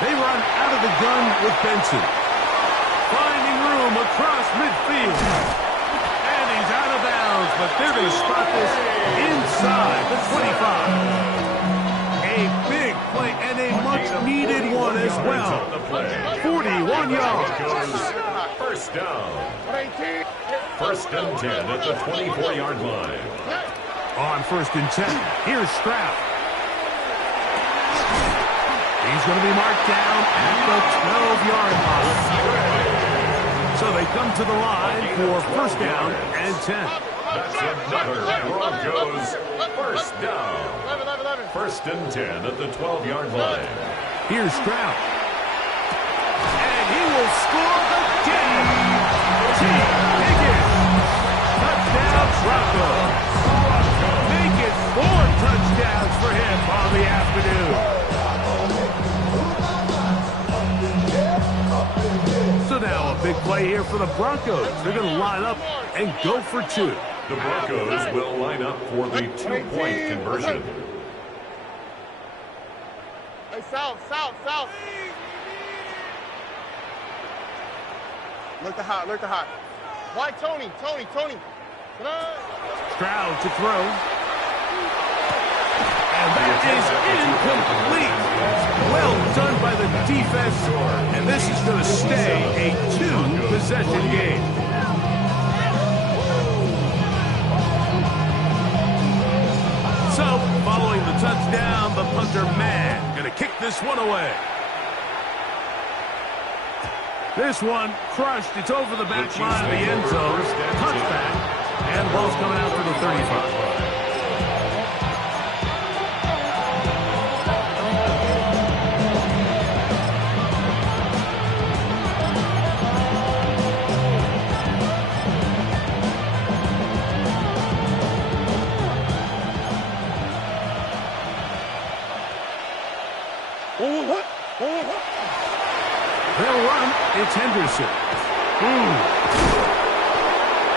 They run out of the gun with Benson. Finding room across midfield. And he's out of bounds, but they're going to spot this inside the 25. A big play and a much-needed one as well. 41 yards. First down. First and 10 at the 24-yard line. On first and 10, here's Stroud. He's going to be marked down at the 12-yard line. So they come to the line for first down and 10. That's another Broncos first down. First and 10 at the 12-yard line. Here's Stroud. And he will score again. Touchdown, Broncos. Make it 4 touchdowns for him on the afternoon. So now a big play here for the Broncos. They're going to line up and go for 2. The Broncos will line up for the 2-point conversion. Hey, south. Look the hot, look the hot. Why Tony? Tony. Stroud to throw. And that is incomplete. Well done by the defense. And this is going to stay a 2-possession game. So, following the touchdown, the punter man going to kick this one away. This one crushed. It's over the back line of the end zone. Touchback. And the ball's coming out to the 35. They'll run. It's Henderson.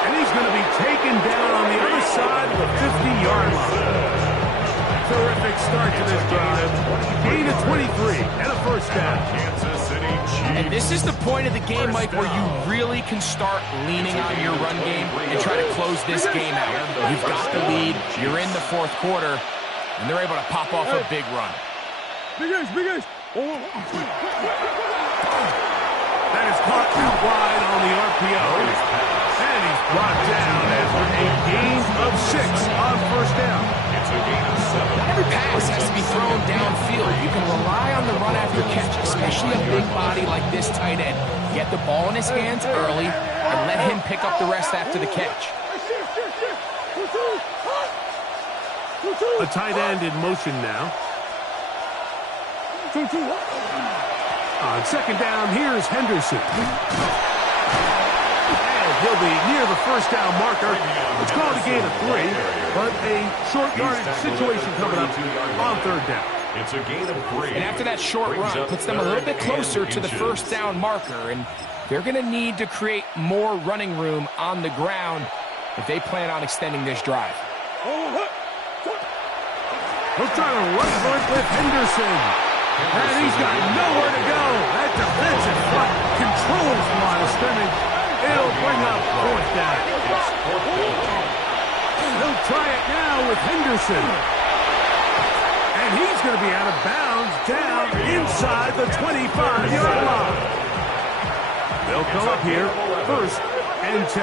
And he's going to be taken down on the other side of the 50-yard line. Terrific start to this drive. Gain of 23 and a first down. Kansas City Chiefs. And this is the point of the game, Mike, where you really can start leaning on your run game and try to close this game out. You've got the lead. You're in the fourth quarter, and they're able to pop off a big run. Big Ace. That is caught out wide on the RPO. And he's brought down after a gain of 6 on first down. It's a gain of 7. Not every pass has to be thrown downfield. You can rely on the run after catch, especially a big body like this tight end. Get the ball in his hands early and let him pick up the rest after the catch. A tight end in motion now. On second down, here's Henderson. And he'll be near the first down marker. It's called a gain of 3, but a short yardage situation coming up on third down. It's a gain of 3. And after that short run, puts them a little bit closer to the first down marker, and they're going to need to create more running room on the ground if they plan on extending this drive. He'll try to run for it with Henderson. And he's got nowhere to go. That defensive front controls the line of scrimmage. It'll bring up fourth down. They'll try it now with Henderson. And he's going to be out of bounds down inside the 25-yard line. They'll come up here first and 10.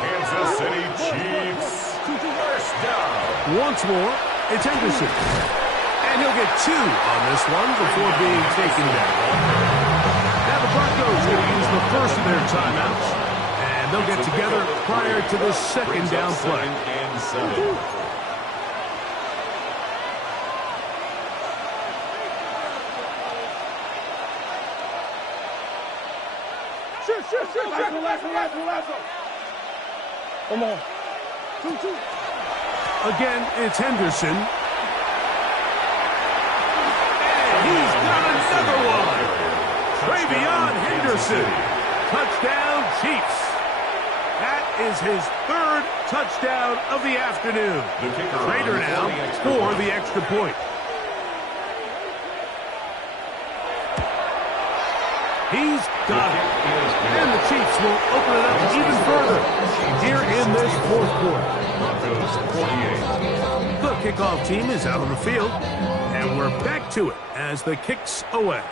Kansas City Chiefs. First down. Once more, it's Henderson. And he'll get 2 on this one before being taken down. Now the Broncos going to use the first of their timeouts. And they'll get together prior to the second down play. And 7. Come on. 2. Again, it's Henderson. He's got another one. Travion Henderson. Touchdown, Chiefs. That is his 3rd touchdown of the afternoon. Trader now for the extra point. He's got it. And the Chiefs will open it up even further here in this fourth quarter. The kickoff team is out on the field. And we're back to it as the kick's away.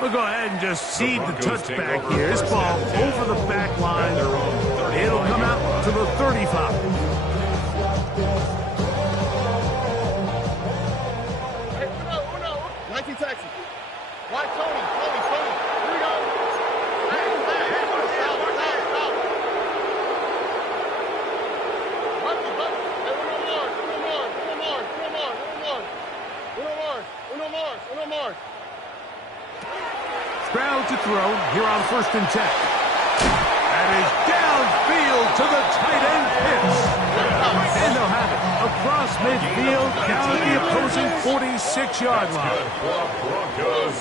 We'll go ahead and just seed the touchback here. This ball over the back line. It'll come out to the 35. Hey, Uno. 19 Texas. Why Tony? Here we go. Uno more. Stroud to throw here on first and 10. And he's downfield to the tight end Pitts. And they'll have it across midfield down at the opposing 46-yard line. Broncos,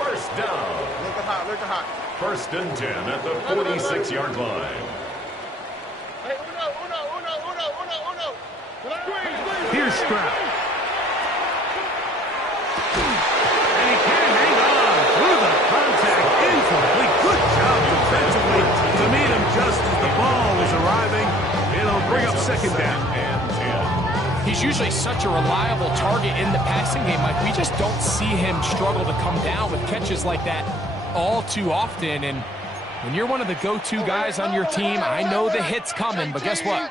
first down. Look the hot. First and 10 at the 46-yard line. Hey, Uno. Here's Stroud. And he can't hang on through the contact into usually such a reliable target in the passing game. Like, we just don't see him struggle to come down with catches like that all too often. And when you're one of the go-to guys on your team, I know the hit's coming, but guess what?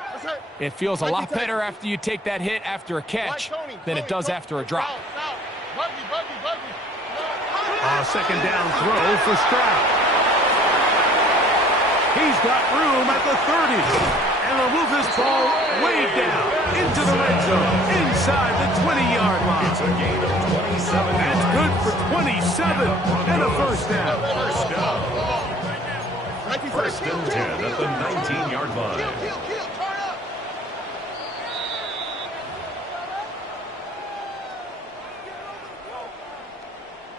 It feels a lot better after you take that hit after a catch than it does after a drop. Second down throw for Stroud. He's got room at the 30. And will move this ball way down into the red zone, inside the 20-yard line. It's a gain of 27. That's good for 27 and a first down. First and 10 at the 19-yard line.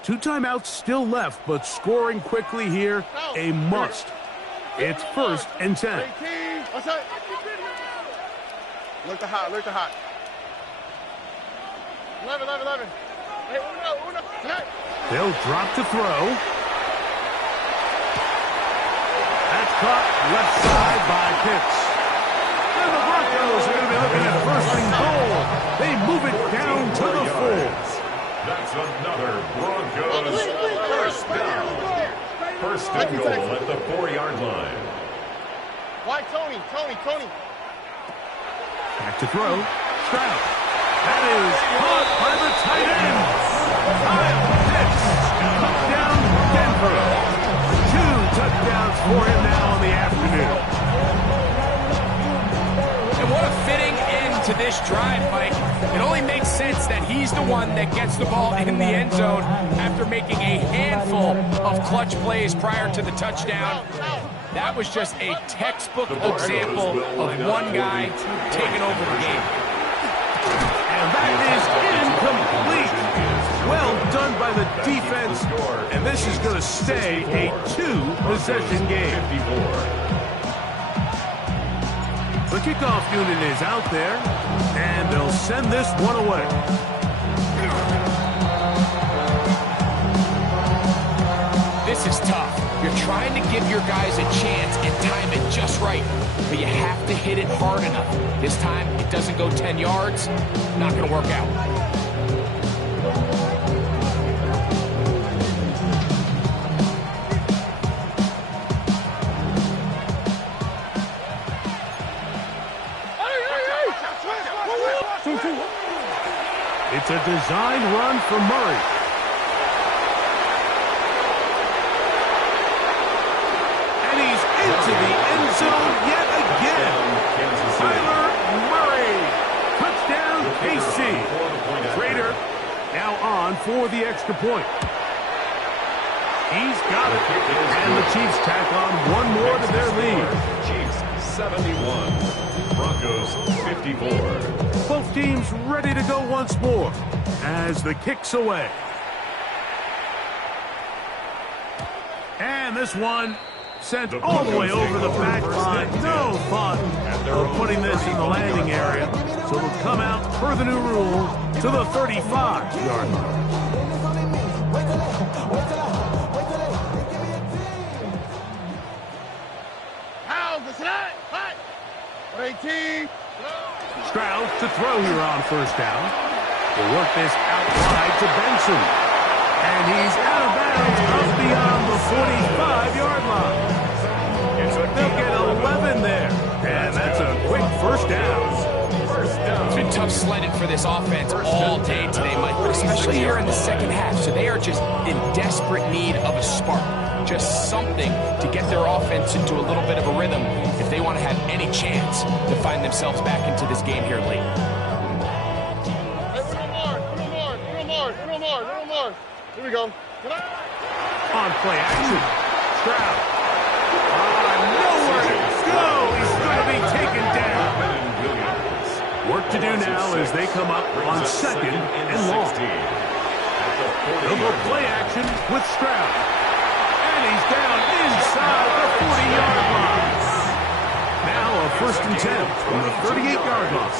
Two timeouts still left, but scoring quickly here, a must. It's first and 10. Look the hot, look the hot. 11. Hey, Uno. They'll drop to throw. That's caught left side by Pitts. And the Broncos are going to be looking at first and goal. They move it down to the 4. That's another Broncos first down. First and goal at the 4-yard line. Why, Tony? Back to throw. Stroud. That is caught by the tight end. Kyle Pitts. Touchdown, Denver. 2 touchdowns for him now in the afternoon. And what a fitting end to this drive, Mike. It only makes sense that he's the one that gets the ball in the end zone after making a handful of clutch plays prior to the touchdown. That was just a textbook example of one guy taking over the game. And that is incomplete. Well done by the defense. And this is going to stay a 2-possession game. The kickoff unit is out there, and they'll send this one away. This is tough. You're trying to give your guys a chance and time it just right, but you have to hit it hard enough. This time, it doesn't go 10 yards. Not going to work out. It's a design run for Murray. And he's into the end zone yet again. Tyler Murray. Touchdown, KC. Trader now on for the extra point. He's got it. And the Chiefs tack on one more to their lead. Chiefs 71. Broncos 54. Both teams ready to go once more as the kick's away. And this one sent all the way over the back line. No fun of putting this in the landing area. So it'll come out per the new rule to the 35-yard line. Stroud to throw here on first down. We'll work this out wide to Benson. And he's out of bounds up beyond the 45-yard line. They'll get 11 there. And that's a quick first down. It's been tough sledding for this offense all day today, Mike, but especially here in the second half. So they are just in desperate need of a spark. Just something to get their offense into a little bit of a rhythm if they want to have any chance to find themselves back into this game here late. Here we go. On play action. Stroud. Nowhere to go. He's going to be taken down. Work to do now as they come up on second and long. They'll go play action with Stroud. And he's down inside the 40-yard line. Now a first and 10 from the 38-yard line.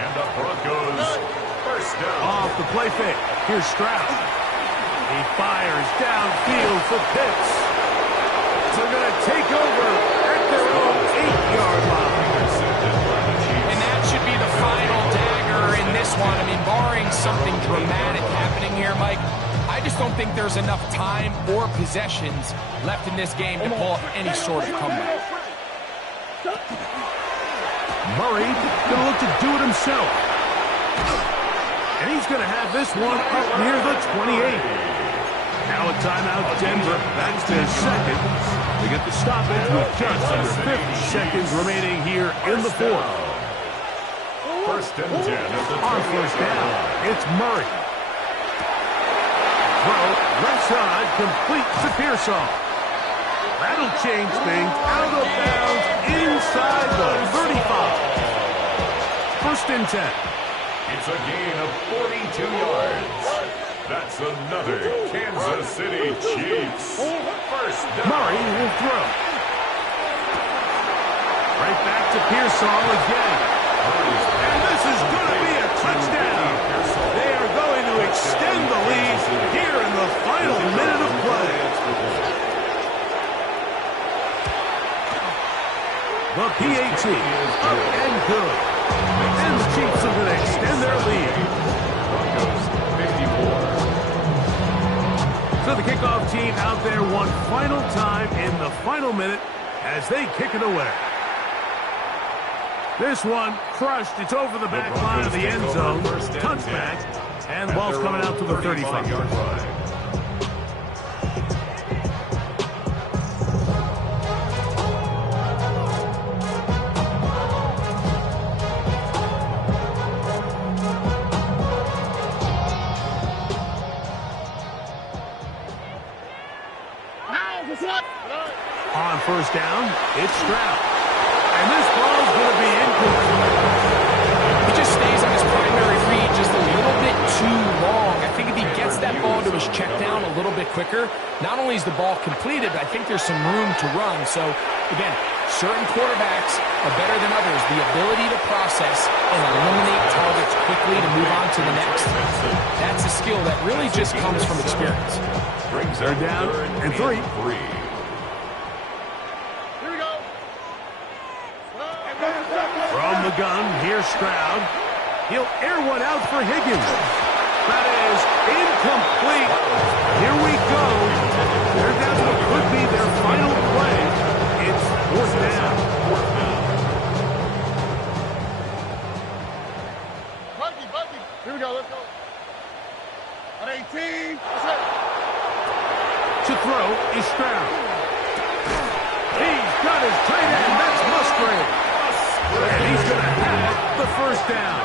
And the Broncos first down. Off the play fake. Here's Stroud. He fires downfield for Pitts. They're going to take over at their own 8-yard line. And that should be the final dagger think there's enough time or possessions left in this game to pull off any sort of comeback. Murray going to look to do it himself. And he's going to have this one up near the 28. Now a timeout, Denver. That's their second. They get the stoppage with just under 50 seconds remaining here in the fourth. First and 10 at the On first down, it's Murray. Throw, left side, complete to Pearsall. That'll change things out of bounds inside the 35. First and 10. It's a gain of 42 yards. That's another Kansas City Chiefs. First down. Murray will throw. Right back to Pearsall again. And this is going to be a touchdown. They are going to extend the lead here in the final minute of play. The PAT is up and good. And the Chiefs are going to extend their lead. Broncos 54. So the kickoff team out there one final time in the final minute as they kick it away. This one crushed. It's over the back line of the end zone. Touchback. And the ball's coming out to the 35-yard line. On first down, it's Stroud. And this ball's going to be incomplete. He just stays on his primary read just a little bit too long. I think if he gets that ball to his check down a little bit quicker, not only is the ball completed, but I think there's some room to run. So, again, certain quarterbacks are better than others. The ability to process and eliminate targets quickly to move on to the next. That's a skill that really just comes from experience. They're down and 3. From the gun, here's Stroud. He'll air one out for Higgins. That is incomplete. Here we go. They're down to what could be their final play. It's fourth down. Bucky. Here we go. Let's go. On 18. That's it. To throw is Stroud. He's got his tight end. That's Musgrave. And he's going to have the first down.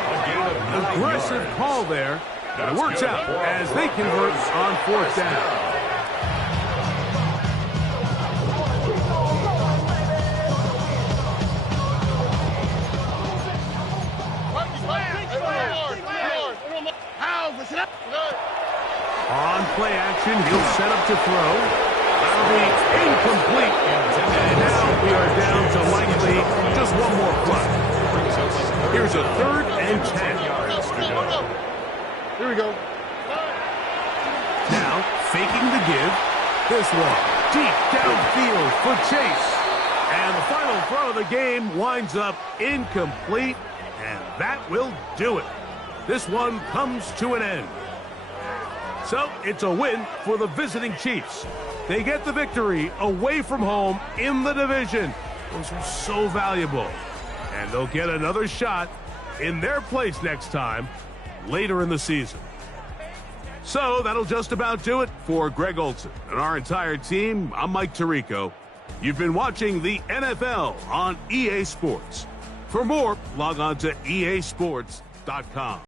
Aggressive call there. It works out as they convert on fourth down. On play action, he'll set up to throw. That'll be incomplete. And now we are down to likely just one more play. Here's a 3rd and 10. Here we go. Now, faking the give. This one, deep downfield for Chase. And the final throw of the game winds up incomplete. And that will do it. This one comes to an end. So, it's a win for the visiting Chiefs. They get the victory away from home in the division. Those are so valuable. And they'll get another shot in their place next time later in the season. So, that'll just about do it for Greg Olson and our entire team. I'm Mike Tirico. You've been watching the NFL on EA Sports. For more, log on to easports.com.